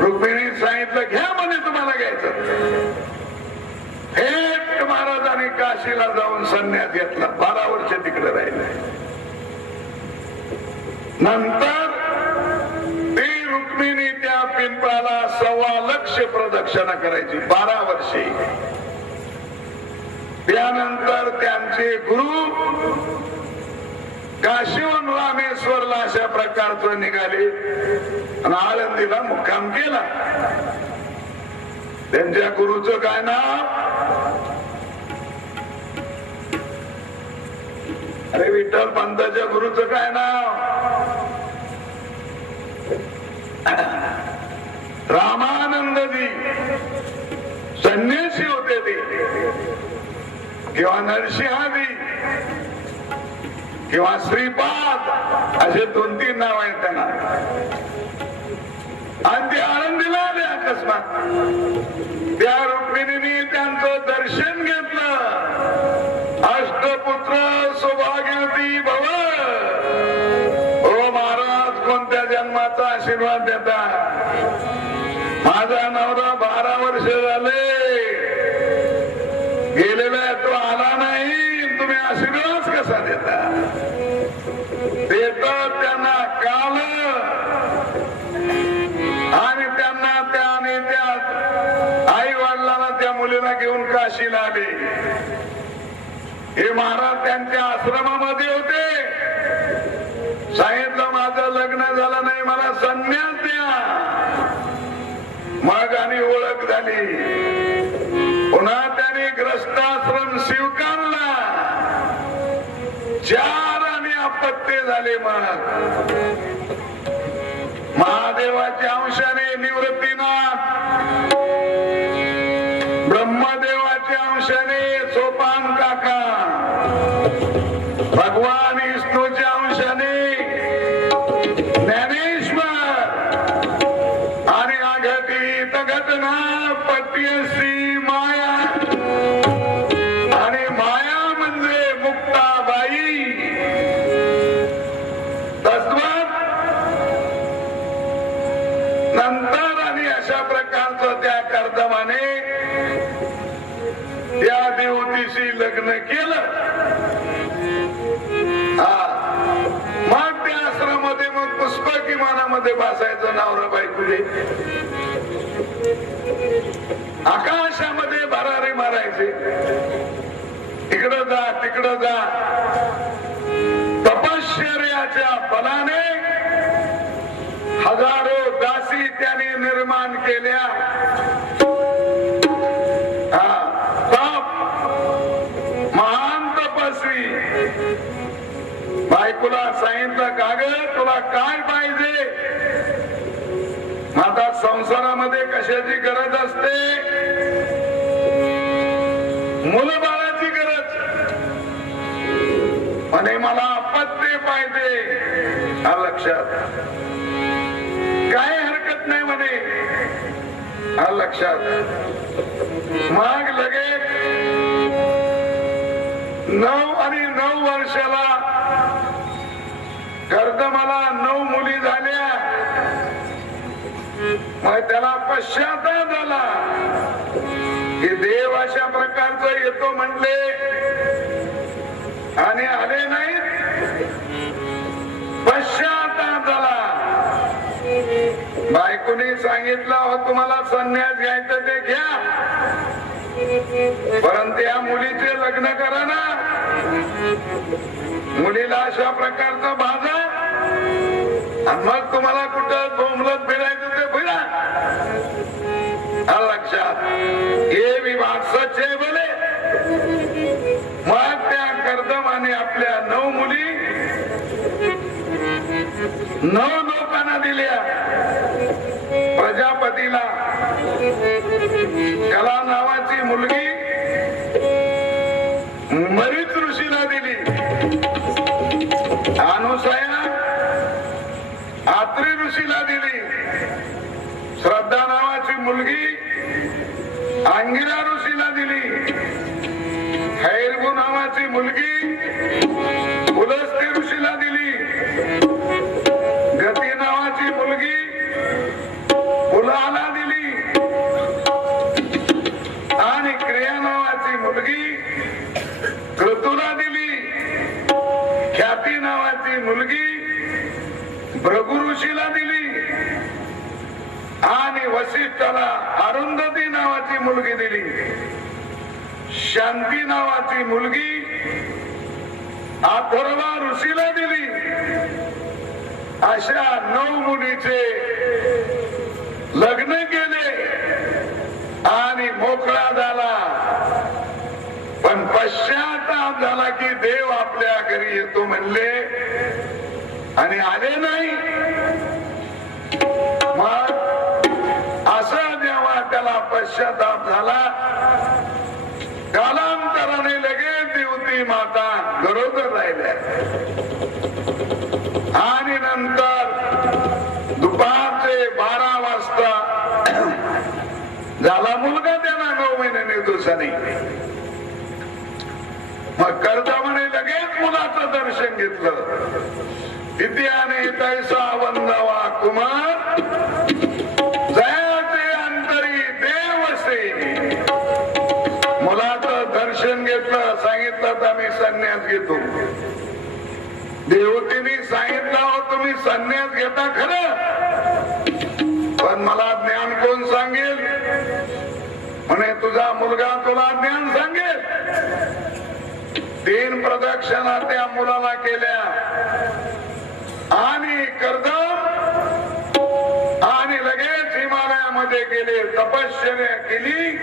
रुक्मिणी सांगितलं घ्या म्हणे तुम्हाला घ्यायचं. थेट महाराजांनी काशीला जाऊन संन्यास घेतला. 12 वर्ष तिकडे राहिले. नंतर ती रुक्मिणी त्या पिंपळाला 1.25 लक्ष प्रदक्षिणा करायची 12 वर्षे. त्यानंतर त्यांचे गुरु काशीहून रामेश्वरला अशा प्रकारचं निघाले आणि आळंदीला मुक्काम केला. त्यांच्या गुरुचं काय नाव? अरे विठ्ठल पंताच्या गुरुचं काय नाव? रामानंदजी. संन्यासी होते ते, किंवा नरसिंहाजी किंवा श्रीपाद, असे 2-3 नाव आहेत त्यांना. आणि ते आळंदीला आले अकस्मात. त्या रुक्मिणीने त्यांचं दर्शन घेतलं. अष्टपुत्र सौभाग्यवती भव. ओ महाराज, कोणत्या जन्माचा आशीर्वाद देता? माझा नवरा 12 वर्ष झाले गेलेला आहे, तो आला नाही, तुम्ही आशीर्वाद कसा देता? देतात त्यांना काल आणि त्यांना त्या आई वडिलांना त्या मुलीला घेऊन काशीला आले. हे महाराज त्यांच्या आश्रमामध्ये होते. सांगितलं माझं लग्न झालं नाही, मला संन्यास द्या. मग आणि ओळख झाली. पुन्हा त्याने ग्रस्ताश्रम स्वीकारला. 4 आणि अपत्य झाले. मग महादेवाच्या अंशाने निवृत्तीनाथ, ब्रह्मदेवाच्या अंशाने सोपान काका, भगवान विष्णूच्या अंशाने ज्ञानेश्वर आणि अघटित घटना पट्यश्री माया. आणि माया म्हणजे मुक्ताबाई. तद्वत नंतर आणि अशा प्रकारचं त्या कर्दमाने त्या देवतीशी लग्न केलं. मग त्या आश्रमामध्ये मग पुष्पक विमानामध्ये बसायचं नवरा बायकोले. आकाशामध्ये भरारी मारायचे. इकडं जा तिकडं जा. तपश्चर्याच्या बलाने हजारो दासी त्यांनी निर्माण केल्या. महान तपस्वी. बायकोला सांगितलं का ग तुला काय पाहिजे? आता संसारामध्ये कशाची गरज असते? मुलबाळाची गरज. म्हणे मला अपत्य पाहिजे. हा लक्षात. काय हरकत नाही म्हणे. हा लक्षात. मग लगेच 9 आणि 9 वर्षाला कर्दमाला 9 मुली झाल्या. मग त्याला पश्चाताप झाला की देव अशा प्रकारचं येतो म्हणले आणि आले नाहीत. पश्चाताप झाला. बायकोने सांगितलं हो तुम्हाला संन्यास घ्यायचं ते घ्या. परंतु या मुलीचे लग्न करा ना, मुलीला अशा प्रकारचं भाजा आणि मग तुम्हाला कुठं बोंबलत फिरायचं ते फिरा. लक्षात हे विवाद सच्चे बोले. मग त्या कर्दमाने आपल्या 9 मुली 9 लोकांना दिल्या. प्रजापतीला कला नावाची मुलगी मरीच ऋषीला दिली. अनुसया आत्री ऋषीला दिली. श्रद्धा नावाची मुलगी अंगिरा ऋषीला दिली. हैरगु नावाची मुलगी पुलस्त्य ऋषीला दिली. गती नावाची मुलगी पुलाला दिली. आणि क्रिया नावाची मुलगी क्रतुला दिली. ख्याती नावाची मुलगी भृगु ऋषीला दिली. आणि वसिष्ठाला अरुंधती नावाची मुलगी दिली. शांती नावाची मुलगी अथर्वा ऋषीला दिली. अशा 9 मुलीचे लग्न केले आणि मोकळा झाला. पण पश्चाताप झाला की देव आपल्या घरी येतो म्हणले आणि आले नाही. मग असं जेव्हा त्याला पश्चाताप झाला, कालांतराने लगेच देवती माता गरोदर राहिल्या. आणि नंतर दुपारचे 12 वाजता झाला मुलगा त्यांना 9 महिन्याने दिवसांनी. मग कर्दमाने लगेच मुलाचं दर्शन घेतलं. विद्याने तैसा वंदवा कुमार जयाचे अंतरी देवसे. मुलाचं दर्शन घेतलं. सांगितलं तर आम्ही संन्यास घेतो. देवतेने सांगितलं हो तुम्ही संन्यास घेता खरं, पण मला ज्ञान कोण सांगेल? म्हणे तुझा मुलगा तुला ज्ञान सांगेल. 3 प्रदक्षिणा त्या मुलाला केल्या आणि कर्दम आणि लगेच हिमालयामध्ये गेले. तपश्चर्या केली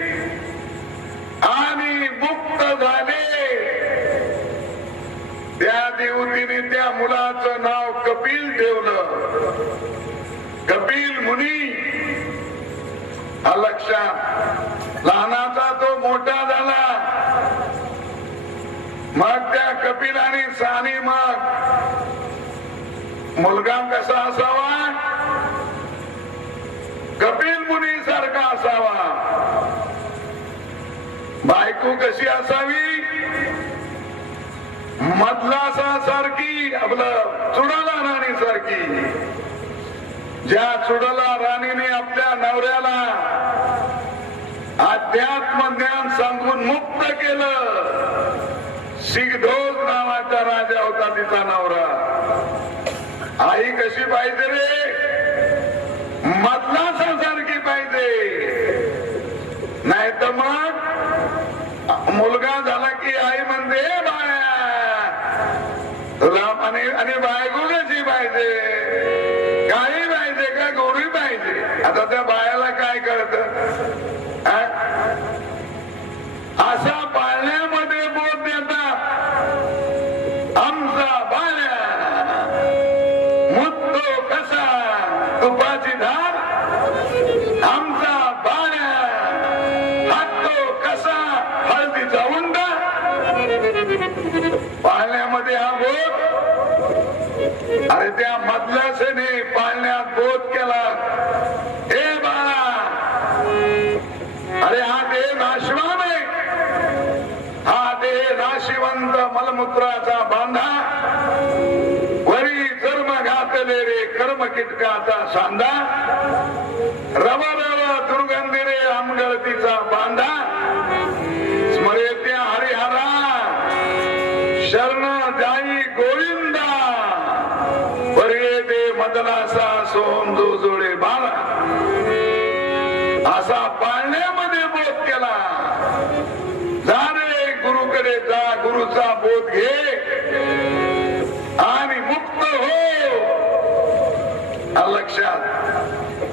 आणि मुक्त झाले. त्या देवतीने त्या मुलाचं नाव कपिल ठेवलं. कपिल मुनी. लक्षात लहानाचा तो मोठा झाला. मग त्या कपिलाने सानी मग मुलगा कसा असावा? कपिल मुनी सारखा असावा. बायको कशी असावी? मधलासा सारखी, आपलं चुडाला राणी सारखी. ज्या चुडाला राणीने आपल्या नवऱ्याला अध्यात्म ज्ञान सांगून मुक्त केलं. सिगधोज नावाचा राजा होता तिचा नवरा. आई कशी पाहिजे रे? मधलासा सारखी पाहिजे. नाही तर मग मुलगा झाला की आई म्हणते बाळा तुला आणि बायको कशी पाहिजे? काही पाहिजे का गोरी पाहिजे? आता त्या बाळाला काय कळत? असा पाळण्यामध्ये बोध देतात. आमचा बाळ्या मुद्दो कसा तुपाची धार. आमचा बाळ्या हातो कसा हळदीचा उंडा. पाळण्यामध्ये हा बोध. अरे त्या मधल्याने पाळण्यात बोध केला. हे बाळा, अरे हा देह नाशवान आहे. हा देह नाशिवंत मलमूत्राचा बांधा. वरी कर्म घातले रे कर्म किटकाचा सांधा. रव रव दुर्गंधी रे आमगळतीचा बांधा. स्मरेत्या हरिहरा शरण जाई गोविंदा. वर्गे दे मदनासा सोम जो जोडे बाळा. असा पाळण्यामध्ये बोध केला.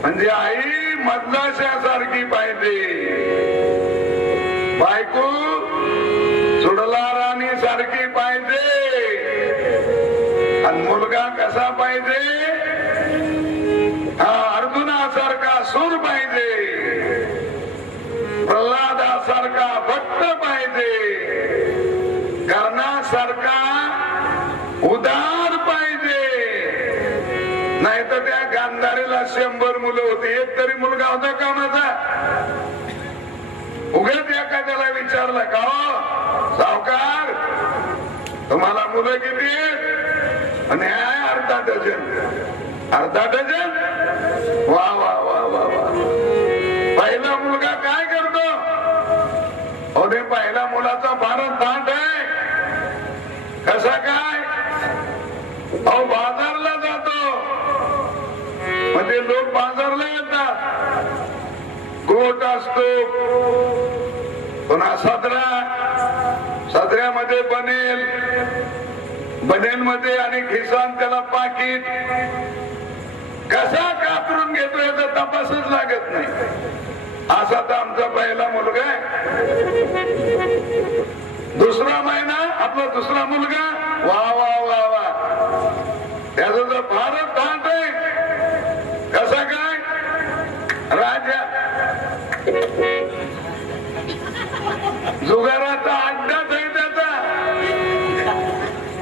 म्हणजे आई मधमाशासारखी पाहिजे, बायको सुडला राणी सारखी पाहिजे, आणि मुलगा कसा पाहिजे, हा अर्जुनासारखा सूर पाहिजे, प्रल्हादासारखा भक्त पाहिजे, कर्णासारखा उदार पाहिजे. नाही तर त्या गांधारीला 100 मुलं होती, एक तरी मुलगा होता का माझा? उगाच एखाद्याला विचारलं का हो सावकार तुम्हाला मुलं किती आहेत? आणि अर्धा डझन. अर्धा डझन? वा वा वा वा वा. पहिला मुलगा काय करतो? अरे पहिल्या मुलाचा फारच ताट आहे. कसा काय? अहो बाजारला जातो, म्हणजे लोक बाजारला येतात, गोट असतो, पुन्हा सदरा, सदऱ्यामध्ये बनेल, बनेलमध्ये आणि खिसान त्याला पाकिट. कसा कातरून घेतो याचा तपासच लागत नाही. असा तर आमचा पहिला मुलगा आहे. दुसरा महिना आपला दुसरा मुलगा, वा वा वा वा, त्याचा तर फारच ताट आहे. कसा काय? राजा, जुगाराचा अड्डाच आहे त्याचा.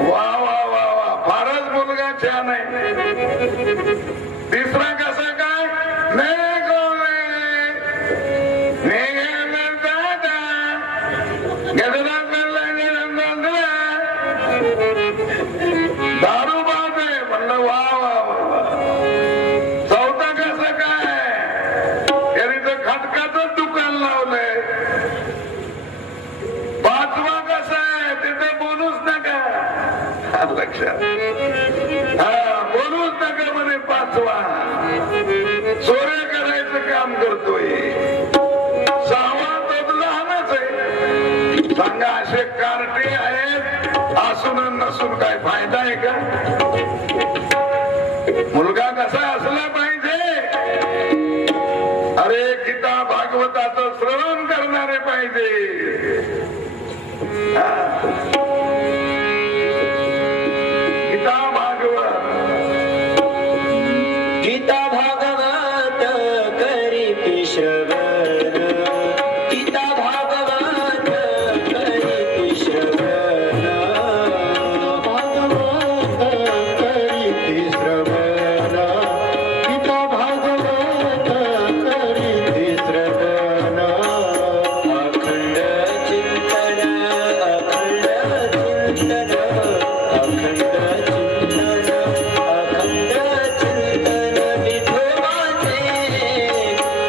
वा वा वा वा, फारच मुलगा छान आहे. तिसरा कसा काय? दारूबाज आहे म्हणलं, वा वा वा. चौथा कसं काय? त्यांनी तर खटकाच दुकान लावलंय. पाचवा कसा आहे? तिथे बोलूच नका. लक्षात, हा बोलूच नका म्हणे. पाचवा चोऱ्या करायचं काम करतोय. सहावा तो लहानच आहे. सांगा असे कार्टे आहेत, असून नसून काय फायदा आहे का? मुलगा कसा असला पाहिजे? अरे गीता भागवताचं श्रवण करणारे पाहिजे. गीता भागवत, गीता भागवत करीती श्रवण, गीता भागवत करीती श्रवण, भागवत करीती श्रवण, गीता भागवत करीती श्रवण. अखंड चिंतन, अखंड चिंतन, अखंड चिंतन, अखंड चिंतन विठोबाचे.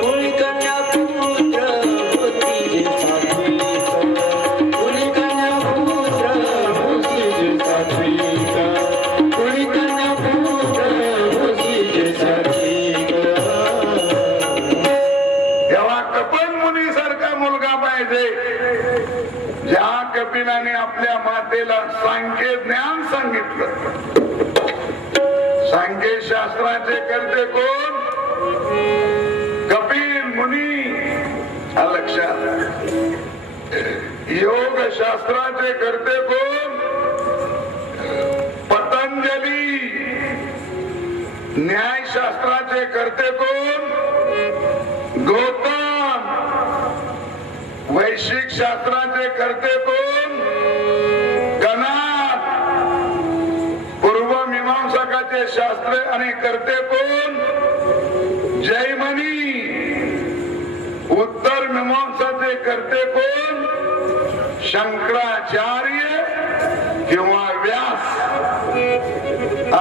कुळकन्या पुत्र होती सात्विक, कुळकन्या पुत्र होती सात्विक, कुळकन्या पुत्र होती सात्विक. तेव्हा कपिल मुनी सारखा मुलगा पाहिजे. ज्या कपिलाने आपल्या मातेला सांख्य ज्ञान सांगितलं. सांख्य शास्त्राचे करते कोण? कपिल मुनी. लक्षात. योग शास्त्राचे करते कोण? पतंजली. न्यायशास्त्राचे करते कोण? गौतम. वैश्विक शास्त्राचे करते कोण? गणात. पूर्व मीमांसकाचे शास्त्र आणि करते कोण? जैमिनी. उत्तर मीमांसाचे करते कोण? शंकराचार्य किंवा व्यास.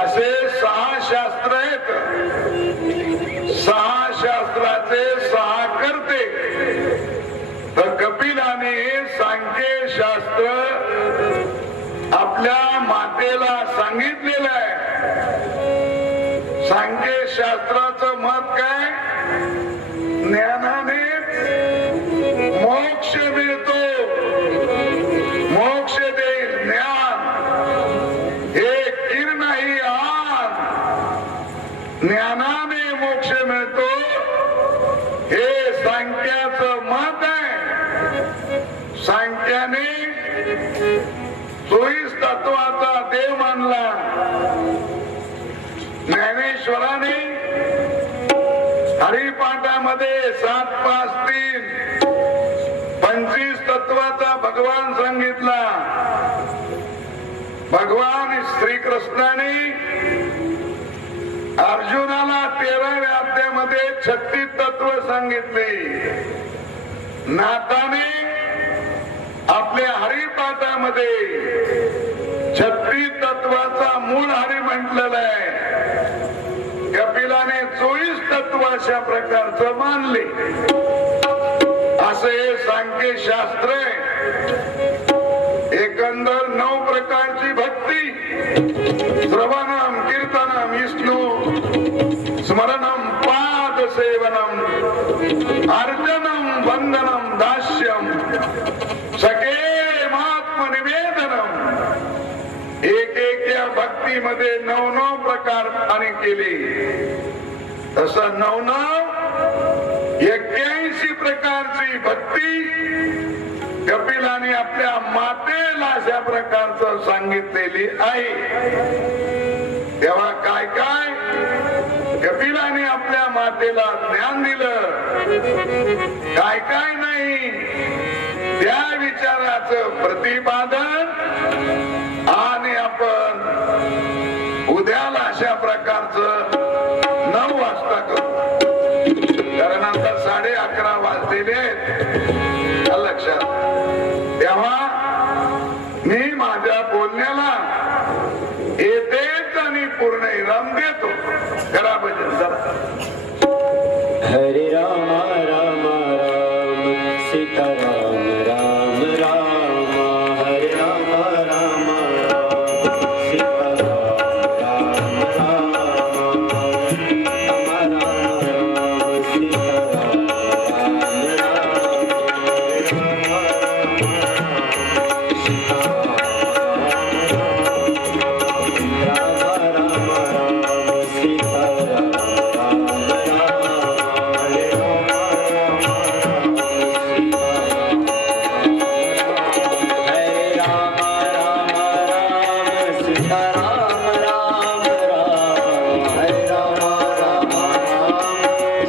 असे 6 शास्त्र आहेत. 6 शास्त्राचे 6 करते. तर कपिलाने सांख्य शास्त्र आपल्या मातेला सांगितलेलं आहे. सांख्य शास्त्राचं मत काय? ज्ञानाने मोक्ष मिळतो. मोक्ष देईल ज्ञान. हे किर नाही आन. ज्ञानाने मोक्ष मिळतो. सांख्याचं मत आहे. सांख्याने 24 तत्वाचा देव मानला. ज्ञानेश्वराने हरिपाठामध्ये 7, 5, 3 25 तत्वाचा भगवान सांगितला. भगवान श्रीकृष्णाने अर्जुनाला 13व्या अध्यायामध्ये 36 तत्व सांगितले. नाथाने आपल्या हरिपाठामध्ये 36 तत्वाचा मूळ हरी म्हटलेला आहे. कपिलाने 24 तत्व अशा प्रकारचं मानले. असे सांख्य शास्त्र एकंदर 9 प्रकारची भक्ती. श्रवणम, कीर्तनम, विष्णू स्मरणम, पाद सेवनम, अर्चनम, वंदनम, दास्यम, सखे महात्मनिवेदनम. एक या भक्तीमध्ये 9 प्रकार आणि केले. तसं 9 81 प्रकारची भक्ती कपिलाने आपल्या मातेला अशा प्रकारचं सांगितलेली आहे. तेव्हा काय काय कपिलाने आपल्या मातेला ज्ञान दिलं, काय काय नाही, त्या विचाराचं प्रतिपादन आणि आपण उद्याला अशा प्रकारचं 9 वाजता करू. कारण आता 11:30 वाजलेले आहेत लक्षात. तेव्हा मी माझ्या बोलण्याला येतेच आणि पूर्ण विराम देतो. करा भजन जरा. हरे राम राम राम सीताराम राम राम. हरे राम राम राम सीताराम राम राम. राम राम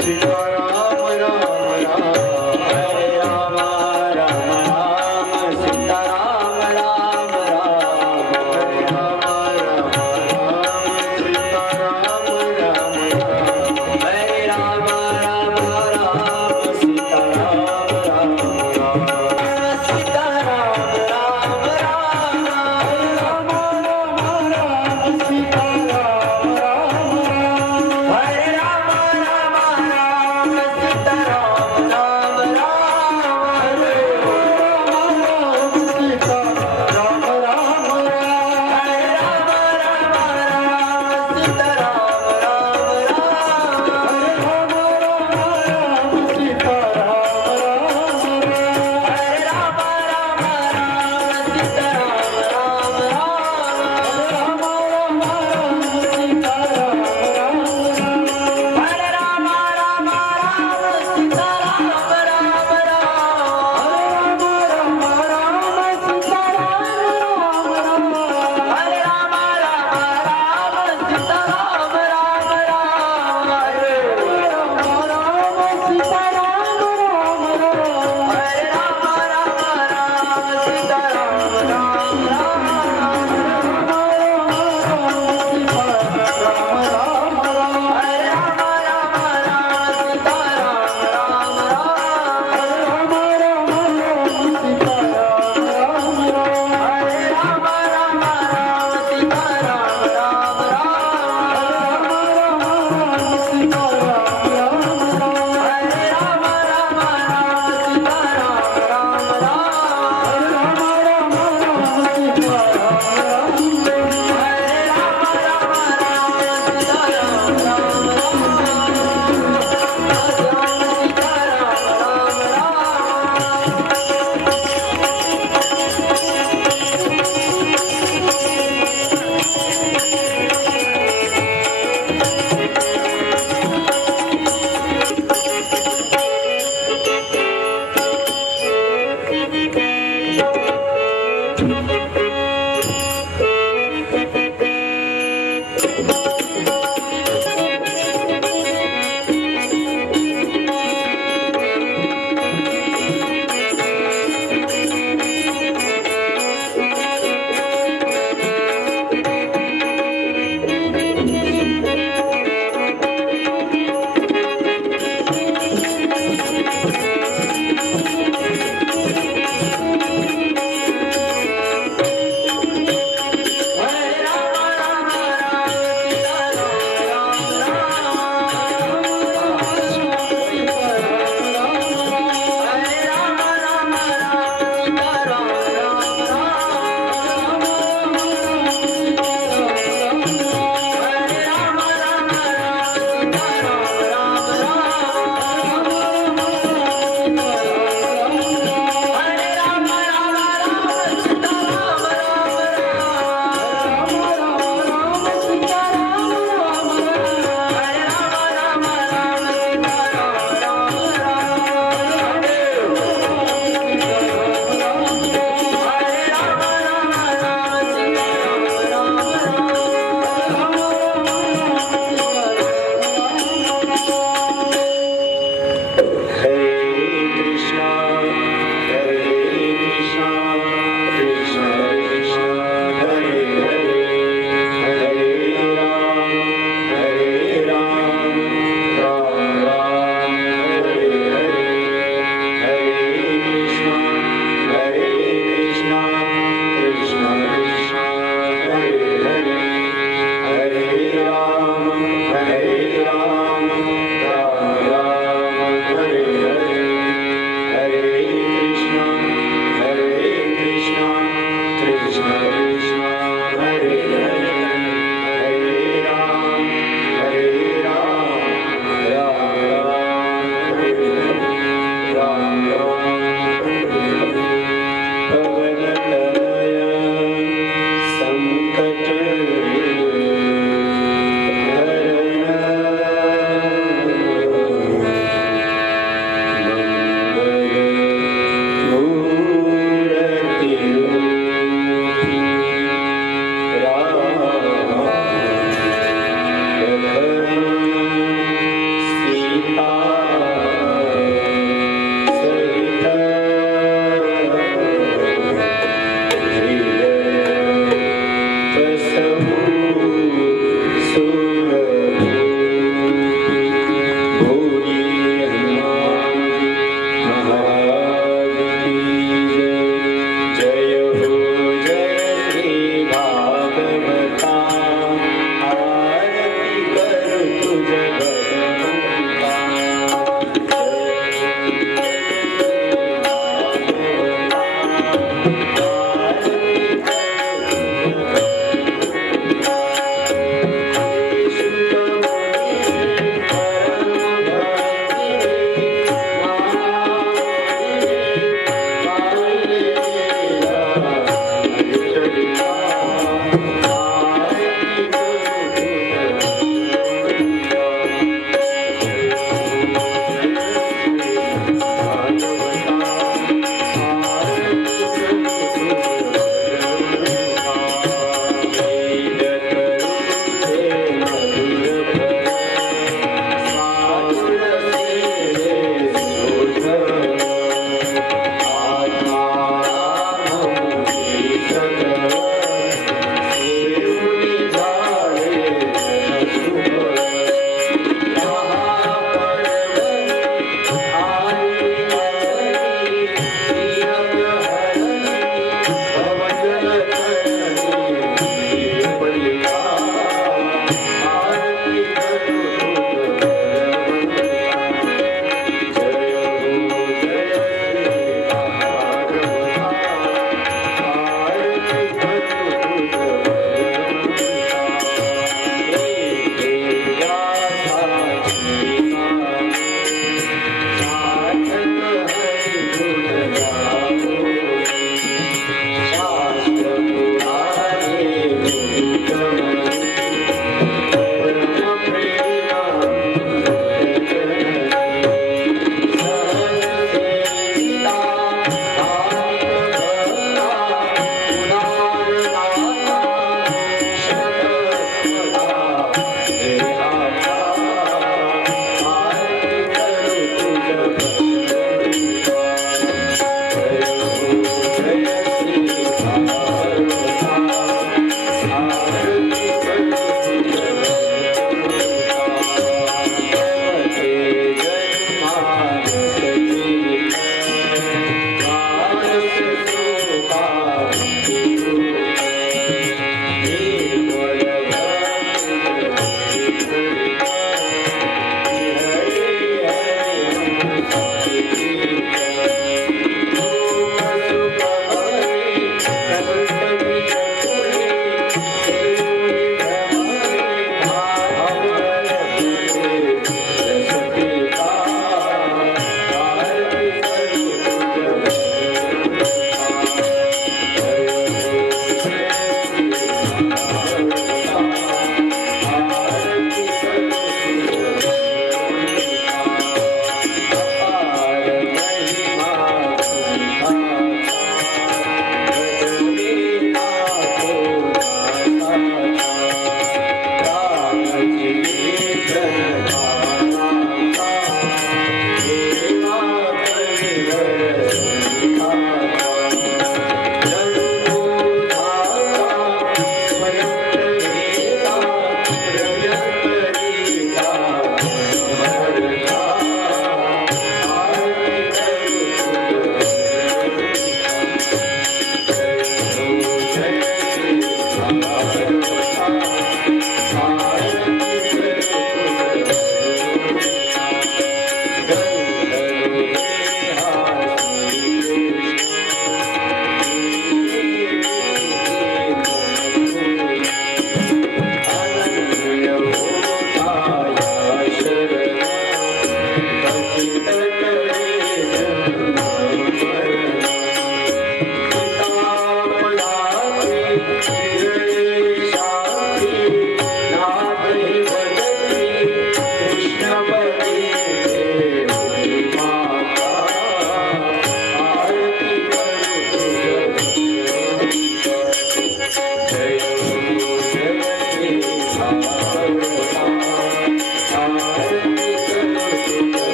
सीताराम राम.